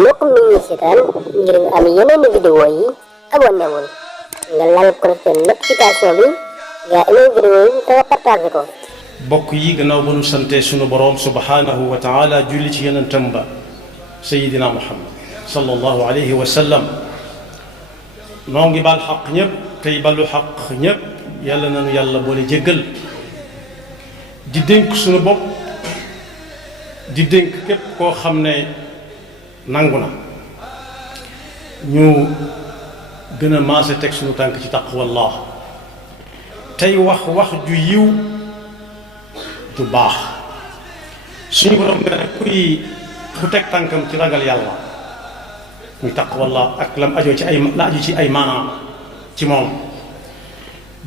mbokk mi ñu seetaan ngir nga am yeneen vidéo yi abonné wul nga laal cloche de notification bi nga amee vidéo yi te nga partagé ko. bokk yi gannaaw ba nu sante sunu boroom subhanahu wa taala julli ci yonentam ba sayidina muhammad sallallahu alayhi wa sallam noo ngi baal xaq ñëpp tey balu xaq ñëpp yàlla nanu yàlla boole jéggal di dénk sunu bopp di dénk képp koo xam ne nangu na ñu gën a maase teg sunu tànk ci taqwallah tey wax ju yiw ju baax suñu borom ne kuy ku teg tànkam ci ragal yàlla muy taqwallah ak lam ajoo ci ay la aju ci ay maanaam ci moom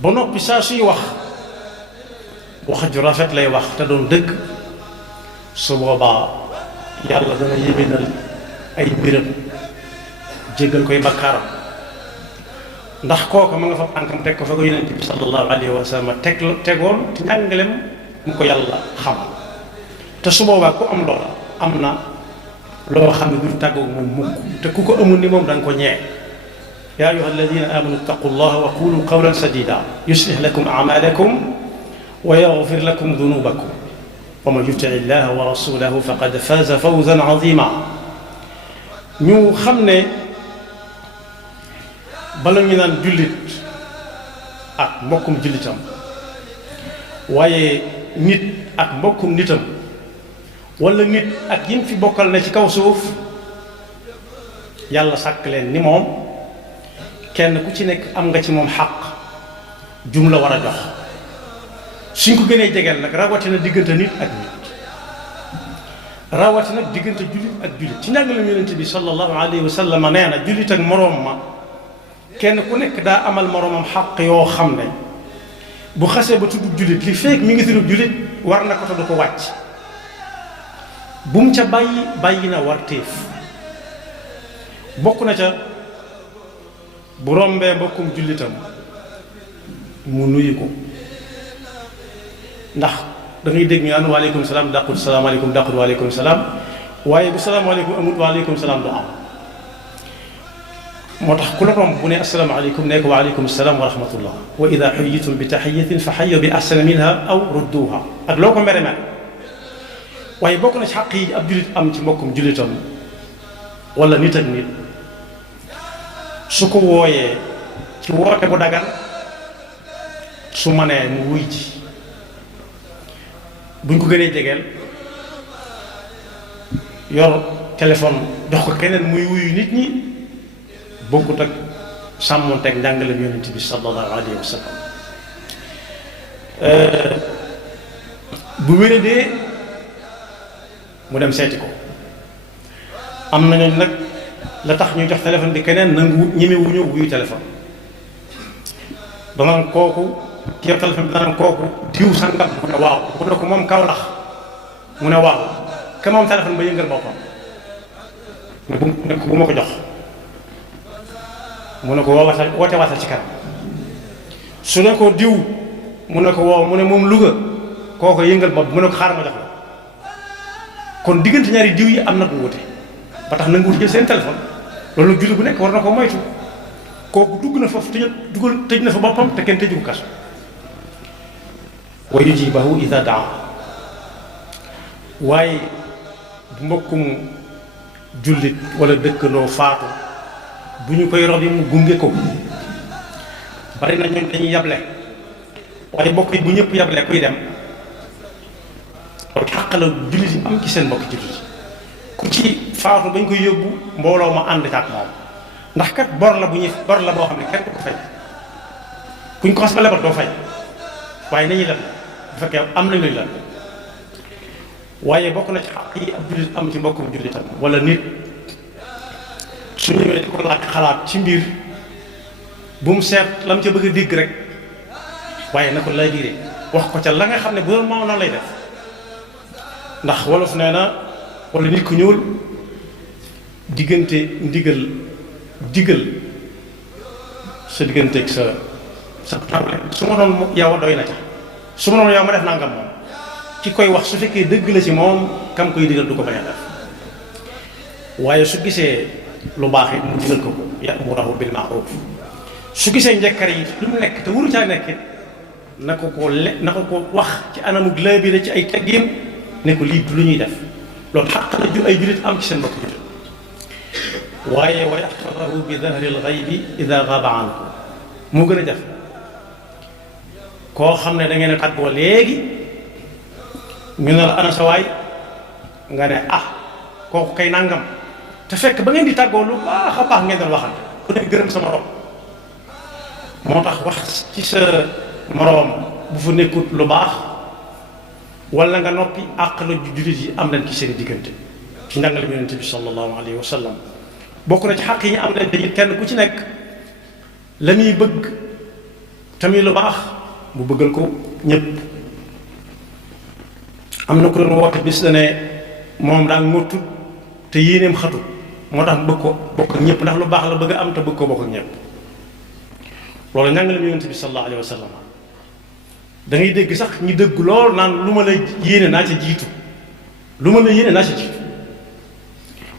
ba noppi saa suy wax ju rafet lay wax te doon dëgg su boobaa yàlla dana yéwénal ay mbiram jéggal koy bakkaaram ndax kooka ma nga fa tànkam teg ko fa ko yonent bi sallallahu alayhi wa sallam tegoon ci njàngalem mu ko yàlla xamal te su boobaa ku am loola am na loo xam ne du tàggoog moom mukk te ku ko amul ni moom da nga ko ñee yaa ayyuha alladina amanu ittaqu llaha wa qulu qawlan sadida yuslih lakum a'malakum wa yaghfir lakum dunubakum wa man yuti llaha wa rasulahu faqad faza fawzan azima ñu xam ne bala ñu naan jullit ak mbokkum jullitam waaye nit ak mbokkum nitam wala nit ak yim fi bokkal ne ci kaw suuf yàlla sàkk leen ni moom kenn ku ci nekk am nga ci moom xaq jum la war a jox suñ ko gënee jegeel nag rawatina diggante nit ak nit rawatina diggante jullit ak jullit ci njàngaleem yonent bi sallallahu alayhi wa sallam nee na jullit ak moroom ma kenn ku nekk daa amal moroomam xaq yoo xam ne bu xasee ba tudd jullit li fekk mi ngi tudd jullit war na ko te du ko wàcc bu mu ca bàyyi na war téef bokk na ca bu rombee mbokkum jullitam mu nuyu ko ndax da ngay dégg ñu naan waaleykum salaam dàqut salaamaaleykum dàqut waaleykum salaam waaye bu salaamaaleykum amut waaleykum salaam du am moo tax ku la romb bu ne asalaamaaleykum ne ko waaleykum salaam wa rahmatullah wa ida xuyitum bi taxiyatin fa xayu bi ahsana minha aw rudduha ak loo ko mere mere waaye bokk na ci xaq yi ab jullit am ci mbokkum jullitam wala nit ak nit su ko wooyee ci woote bu dagan su manee mu wuy ji buñ ko gënee jegeel yor téléphone jox ko keneen muy wuyu nit ñi bokkut ak sàmmonteeg njàngaleem yonent bi sallallahu alayhi wa sallam bu wéradee mu dem seeti ko am na ñooñu nag la tax ñuy jox téléphone bi keneen nangu ñemewuñu wuyu téléphone danaan kooku ki yor téléphone bi danaan kooku diw sangam mu ne waaw mu ne ko moom Kawlax mu ne waaw ka moom téléphone ba yëngal boppam ne ko bu ma ko jox mu ne ko woote waatal ci kanam su ne ko diw mu ne ko woow mu ne moom Louga kooku yëngal bopp mu ne ko xaaral ma jox la kon diggante ñaari diw yi am na ko wute ba tax nanguwut jël seen téléphone loolu julli bu nekk war na ko moytu kooku dugg na foofu tëj na fa boppam te kenn tëju ko kaso wa yujibahu ida daa waaye bu mbokkum jullit wala dëkkandoo faatu bu ñu koy rob yi mu gunge ko bari na ñoom dañuy yable waaye mbokk yi bu ñëpp yable kuy dem loolu xàq la jullit yi am ci seen mbokk jullit ku ci faatu bañ koy yóbbu mbooloo ma ànd ak moom ndax kat bor la bor la boo xam ne kenn du ko fay kuñ ko xas ba lebal doo fay waaye nañuy leb bu fekkee am nañ lañ la waaye bokk na ci xàq yi ab jullit am ci mbokkum jullitam wala nit su ñëwee di ko laaj xalaat ci mbir bu mu seet la mu ca bëgg a dégg rek waaye na ko lay biire wax ko ca la nga xam ne bu doon moom noonu lay def ndax wolof nee na wala nit ku ñuul diggante digal sa digganteeg sa problème su ma doon yow doy na ca su ma doon yow ma def nangam moom ki koy wax su fekkee dëgg la ci moom kam koy digal du ko bañ a def waaye su gisee lu baax it mu digal ko ko ya'muruhu bil ma'ruf su gisee njëkkar yi lu mu nekk te wuru caa nekk na ko ko wax ci anamug laabire ci ay teggin ne ko lii du lu ñuy def loolu xaq la ju ay julit am ci seen mbokk julit waaye wa yaxfadahu bi dahri lxaybi ida gaaba anhu moo gën a jafe koo xam ne da ngeen a tàggoo léegi ñu ne la ana sa waay nga ne kooku kay nangam te fekk ba ngeen di tàggoo lu baax a baax ngeen doon waxante ku ne gërëm sa moroom moo tax wax ci sa moroom bu fa nekkut lu baax wala nga noppi àq la jullit yi am leen ci seen diggante ci njàngale bi yonent bi sallallahu alayhi wa sallam bokk na ci xaq yi ñu am leen te it kenn ku ci nekk la muy bëgg tamit lu baax mu bëggal ko ñépp am na ku doon woote bis la ne moom daa ngottu te yéeneem xatu moo tax mu bëgg ko bokk ak ñëpp ndax lu baax la bëgg a am te bëgg ko bokk ak ñëpp loolu njàngale mi yonent bi sallallahu alayhi wa sallam da ngay dégg sax ñi dëgg lool naan lu ma la yéene naa ca jiitu lu ma la yéene naa ca jiitu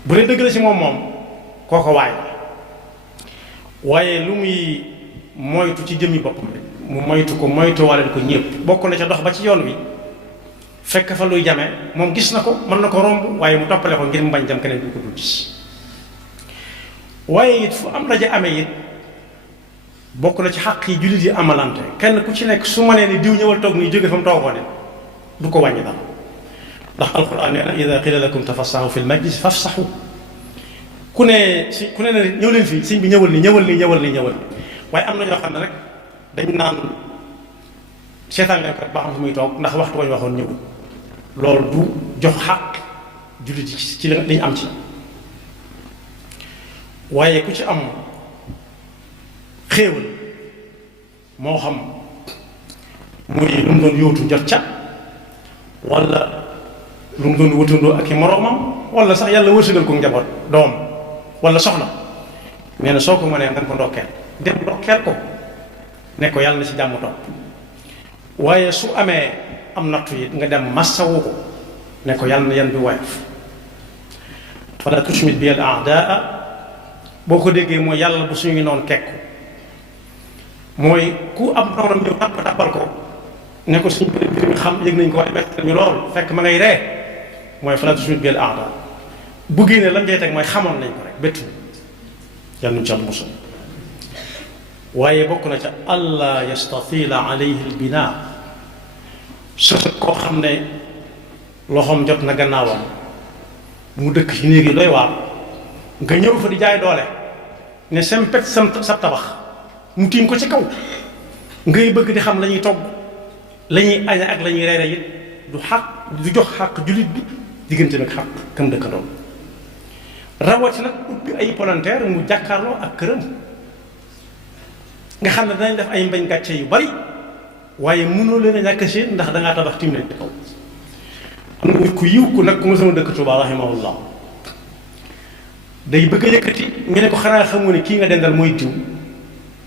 bu dee dëgg la ci moom kooko waaye lu muy moytu ci jëmmi boppam rek mu moytu ko moytuwaaleel ko ñëpp bokk na ca dox ba ci yoon wi fekk fa luy jame moom gis na ko mën na ko romb waaye mu toppale ko ngir mu bañ jam keneen du ko dul gis waaye it fu am daje amee it bokk na ci xaq yi jullit yi amalante kenn ku ci nekk su ma nee ni diw ñëwal toog nii jóge fa mu toogoone du ko wàññi dara ndax alquran nee na ida qila lakum tafassahu fi l majlis fafsahu ku ne ne ñëw leen fii sëñ bi ñëwal ni waaye am na ñoo xam ne rek dañ naan seetaan leen ko ba xam fu muy toog ndax waxtu wañ waxoon ñëwul loolu du jox xaq jullit yi ci li ñu am ci waaye ku ci am xéewal moo xam muy lu mu doon yóotu jot ca wala lu mu doon wutandoo ak i moroomam wala sax yàlla wërsëgal ko njaboot doom wala soxna nee na soo ko mënee nga ko ndokkeel dem ndokkeel ko ne ko yàlla na ci jàmm topp waaye su amee am nattu yi nga dem massawu ko ne ko yàlla na yan bi woyof fala tushmit bi al a'daa boo ko déggee mooy yàlla bu suñu noonu kekku mooy ku am noonam ñëw tàppal ko ne ko suñu mbir mi xam yëg nañ ko waaye metti ñu lool fekk ma ngay ree mooy fala tushmit bi al a'daa bu génnee lan ngay teg mooy xamoon nañ ko rek bettu yàlla nuñ ci Yàlla musal waaye bokk na ca allah yastatila alayhi albina su koo xam ne loxoom jot na gannaawam mu dëkk ci néeg yi doy waar nga ñëw fa di jaay doole ne sempet sa tabax mu tiim ko ci kaw ngay bëgg di xam la ñuy togg la ñuy aña ak la ñuy reere it du jox xàq jullit bi diggante nag xàq kam dëkka doon rawati nag ubbi ay volontaire mu jàkkaarloo ak këram nga xam ne danañ def ay mbañ gàcce yu bari waaye mënoo leen a ñàkk seen ndax dangaa tabax tim leen ci kaw am na nit ku yiw ku nag ku ma sama dëkk Tuubaa rahimahullah day bëgg a yëkkati ñu ne ko xanaa xamoo ne kii nga dendal mooy diw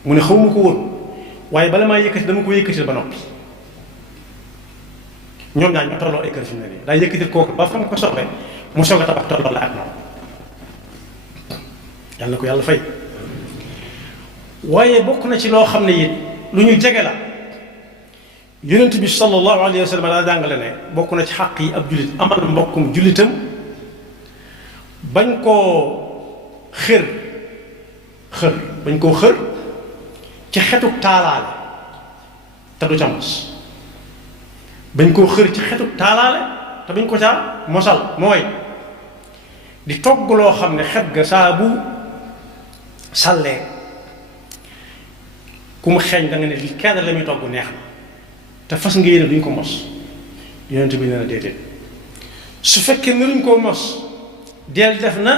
mu ne xawma ko woon waaye bala maa yëkkati dama ko yëkkatil ba noppi ñoom ñaar ñoo tolloo ay kër fi mu ne nii daa yëkkatil kooku ba fa mu ko soxle mu soog a tabax tolloo la ak moom yàlla na ko yàlla fay waaye bokk na ci loo xam ne it lu ñu jege la yonent bi sallallahu alayhi wa sallam daa jàngale ne bokk na ci xàq yi ab jullit amal mbokkum jullitam bañ koo xër bañ koo xër ci xetuk taalaale te du ca mos bañ koo xër ci xetuk taalaale te bañ ko caa mosal mooy di togg loo xam ne xet ga saa bu sàllee ku mu xeeñ da nga ne li kenn la muy togg neex na te fas nga yéene duñ ko mos yonent bi nee na déedéet su fekkee ne duñ koo mos deel def na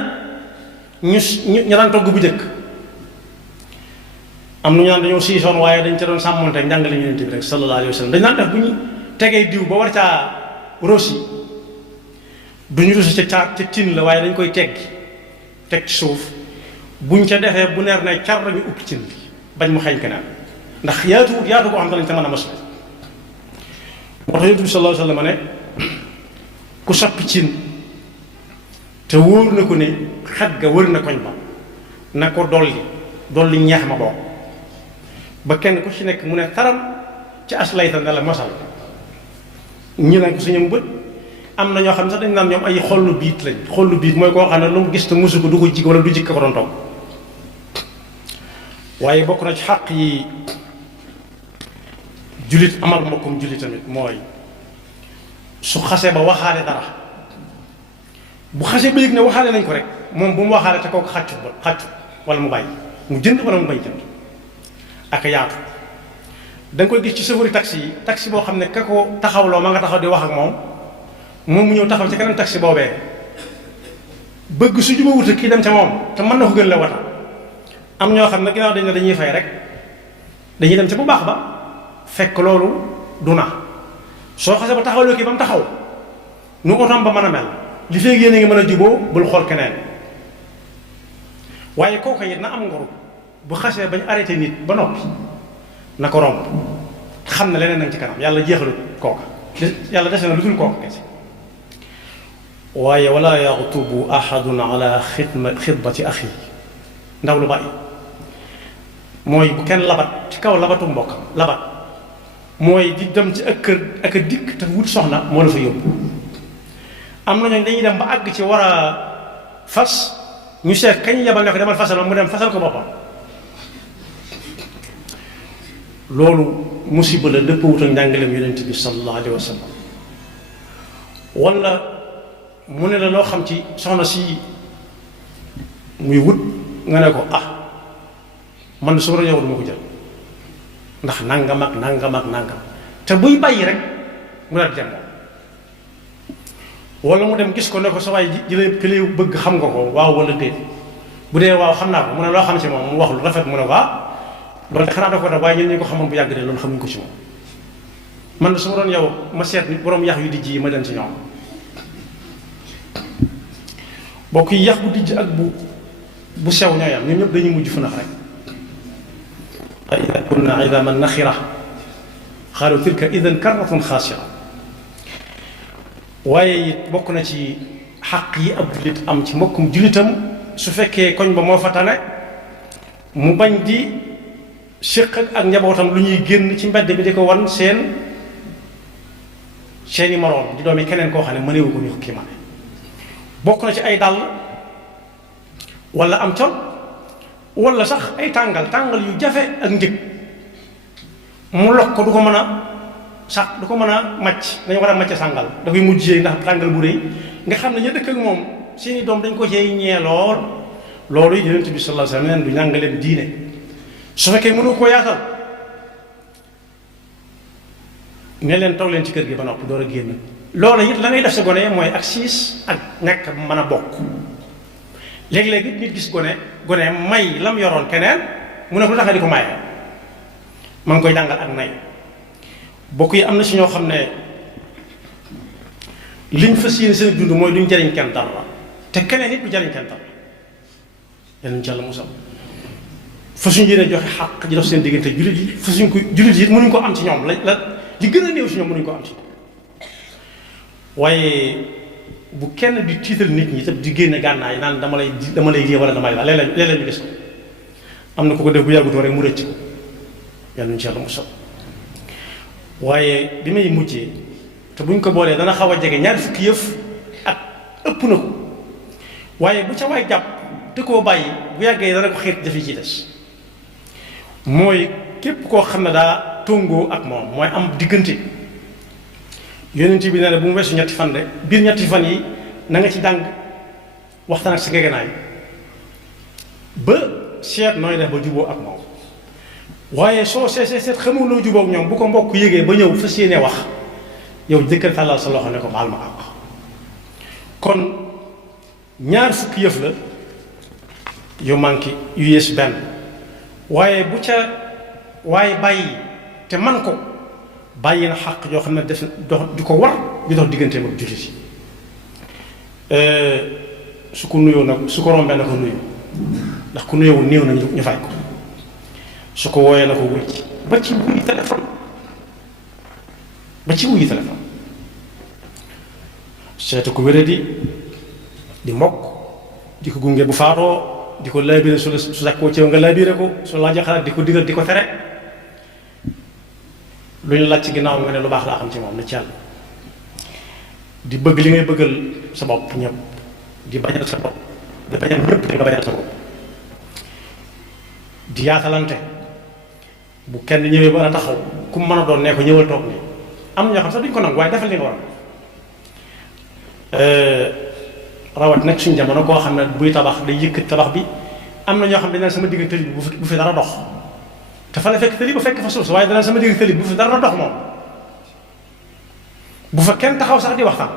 ñu daan togg bu njëkk am na ñu naan dañoo siisoon waaye dañ ca doon sàmmonte njàngale yonent bi rek sallallahu alayhi wa sallam dañ naan def bu ñu tegee diw ba war caa rosi duñu rosi ca tin la waaye dañ koy teggi teg ci suuf buñ ca defee bu neer ne car lañu upp cin bi bañ mu xeeñ keneen ndax yaatu ko xam ne lañ ca mën a mos moo tax yonent bi sallallahu alayhi wa sallam ne ku soppi cin te wóor na ko ne xet ga wër na koñ ba na ko dolli ñeex ma bokk ba kenn ku ci nekk mu ne taram ci aslayta ne la mosal ñi nañ ko suñu bët. am na ñoo xam ne sax dañ naan ñoom ay xollu biit lañ xollu biit mooy koo xam ne lu mu gis te musu ko du ko jig wala du jig ko doon toog waaye bokk na ci xàq yi jullit amal mbokkum jullit tamit mooy su xasee ba waxaale dara bu xasee ba yëg ne waxaale nañ ko rek moom bu mu waxaale te kooku xàccut wala mu bàyyi mu jënd wala mu bay jënd ak yaatu da nga koy gis ci chauffeur taxi boo xam ne ka ko taxawloo ma nga taxaw di wax ak moom mu ñëw taxaw ci kanam taxi boobee bëgg su juba wuta kii dem ca moom te mën na ko gën la wata am ñoo xam ne ginnaaw dañ ne dañuy fay rek dañuy dem ca bu baax ba fekk loolu du na soo xasee ba taxawloo kii ba mu taxaw nu otom ba mën a mel li feeg yéen a ngi mën a juboo bul xool keneen waaye kooku it na am ngoru bu xasee bañ arrêté nit ba noppi na ko romb xam ne leneen nañ ci kanam yàlla jeexalut kooka yàlla dese na lu dul kooka kese waaye wala yaxtubu ahadun ala xitbati axi ndaw lu bàyyi mooy bu kenn labat ci kaw labatu mbokk labat mooy di dem ci ak kër ak a dikk te wut soxna moo la fa yóbbu am na ñooñ dañuy dem ba àgg ci war a fas ñu seet kañ yabal ne ko demal fasal mu dem fasal ko boppam loolu musiba la dëpp wut ak njàngaleem yonent bi sallallahu alayhi wa sallam wala mu ne la loo xam ci soxna si muy wut nga ne ko man de su ma doon yow du ma ko jël ndax nangam ak nangam te buy bàyyi rek mu daal di dem wala mu dem gis ko ne ko sa waay ji la ki bëgg xam nga ko waaw wala déet bu dee waaw xam naa ko mu ne loo xam ci moom mu wax lu rafet mu ne ko loolu de xanaa da ko def waaye ñun ñu ko xamoon bu yàgg de loolu xamuñ ko ci moom man de su ma doon yow ma seet ni borom yax yu dijj yi ma dem ci ñoom bokk yi yax bu dijj ak bu sew ñooy am ñun ñëpp dañuy mujj fu nax rek a ida kunna idaman naxira xaalu tilka idan karratun xaasira waaye it bokk na ci xaq yi ab jullit am ci mbokkum jullitam su fekkee koñ ba moo fa tane mu bañ di séq ak njabootam lu ñuy génn ci mbedd bi di ko wan seeni moroom di doomi keneen koo xam ne mëneewu ko ñu kii ma bokk na ci ay dàll wala am col wala sax ay tàngal yu jafe ak njëg mu lokk ko du ko mën a màcc dañu war a màcc sàngal dafay mujjee ndax tàngal bu rëy nga xam ne ñu dëkk ak moom seeni doom dañ ko cee ñee loolu yi Yonent bi sallallahu alayhi wa sallam du njàngaleem diine su fekkee mënu ko yaatal ne leen toog leen ci kër gi ba noppi door a génn loolu it la ngay def sa gone mooy ak siis ak ñàkk mën a bokk léegi-léegi nit gis gone may lam yoroon keneen mu ne ko lu tax di ko maye ma ngi koy jàngal ak nay bokk yi am na si ñoo xam ne liñ fas yéene seen dund mooy duñ jariñ kenn dara te keneen it du jariñ kenn dara yal nañu ci Yàlla musal fasuñ yéene joxe xàq ji dox seen diggante jullit yi fasuñ ko jullit yi mënuñ ko am ci ñoom li gën a néew si ñoom mënuñ ko am ci waaye bu kenn di tiital nit ñi tam di génne gànnaay naan dama lay lii wala dama lay la léeg-léeg ñu gis ko am na ku ko def bu yàggutoo rek mu rëcc ko yàlla nañu ci Yàlla musal waaye bi may mujjee te buñ ko boolee dana xaw a jege ñaari fukki yëf ak ëpp na ko waaye bu ca waay jàpp te koo bàyyi bu yàggee dana ko xiit jafe ci des mooy képp koo xam ne daa tóngoo ak moom mooy am diggante yonent bi nee na bu mu weesu ñetti fan de biir ñetti fan yi na nga ci jàng waxtaan ak sa ngegenaay ba seet nooy def ba juboo ak moom waaye soo seet xamul loo juboo ak ñoom bu ko mbokk yégee ba ñëw fas yéene wax yow jëkkal tàllal sa loxo ne ko baal ma àq kon ñaar fukki yëf la yu manqué yu yées benn waaye bu ca waaye bàyyi te man ko bàyyi na xàq yoo xam ne def dox di ko war di dox digganteem ak jullit yi su ko nuyoo nag su ko rombee na ko nuyu ndax ku nuyoo néew na ñu fay ko su ko wooyee na ko wuy ba ci wuyu téléphone seetu ko wéradi di mbokk di ko gunge bu faatoo di ko laabire su sàkkoo ci yow nga laabire ko su laajee xalaat di ko digal di ko tere lu ñu laaj ci ginnaaw nga ne lu baax laa xam ci moom na ci yàlla di bëgg li ngay bëggal sa bopp ñëpp di bañal sa bopp di bañal ñëpp di nga bañal sa bopp di yaatalante bu kenn ñëwee ba a taxaw ku mën a doon ne ko ñëwal toog ni am na ñoo xam sax duñ ko nangu waaye defal li nga war rawat nag suñ jamono koo xam ne buy tabax day yëkkat tabax bi am na ñoo xam ne dañ naan sama digg tëli bi bu fi dara dox te fa la fekk tëli ba fekk fa suuf si waaye danaan sama digg tëli bi bu fi dara dox moom bu fa kenn taxaw sax di waxtaan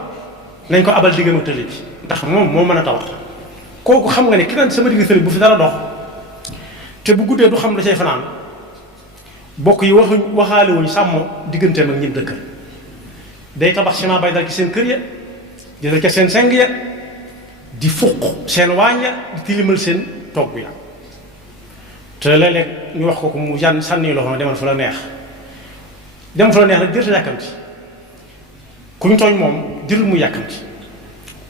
nañ ko abal diggam ak tëli bi ndax moom moo mën a tabax kooku xam nga ne ki naan sama digg tëli bu fi dara dox te bu guddee du xam la cay fanaan bokk yi waxaale wuñ sàmm digganteem ak ñim dëkkal day tabax ciment bay dal ci seen kër ya di dal ca seen seng ya di fuq seen waañ ya di tilimal seen togg ya te léeg-léeg ñu wax ko mu sànni loxo demal fu la neex demal fu la neex nag jërta yàkkamti kuñ tooñ moom jërul mu yàkkamti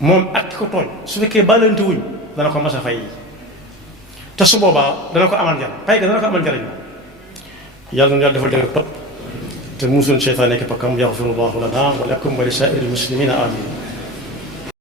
moom ak ki ko tooñ su fekkee baalante wuñ dana ko mas a fay te su boobaa dana ko amal njariñ fay ga dana ko amal njariñ moom yàlla na yàlla defal dégg ak topp te musul seytaane nekk pakkam yaxfirullahu lana wa lakum wa li saa'iril muslimina amin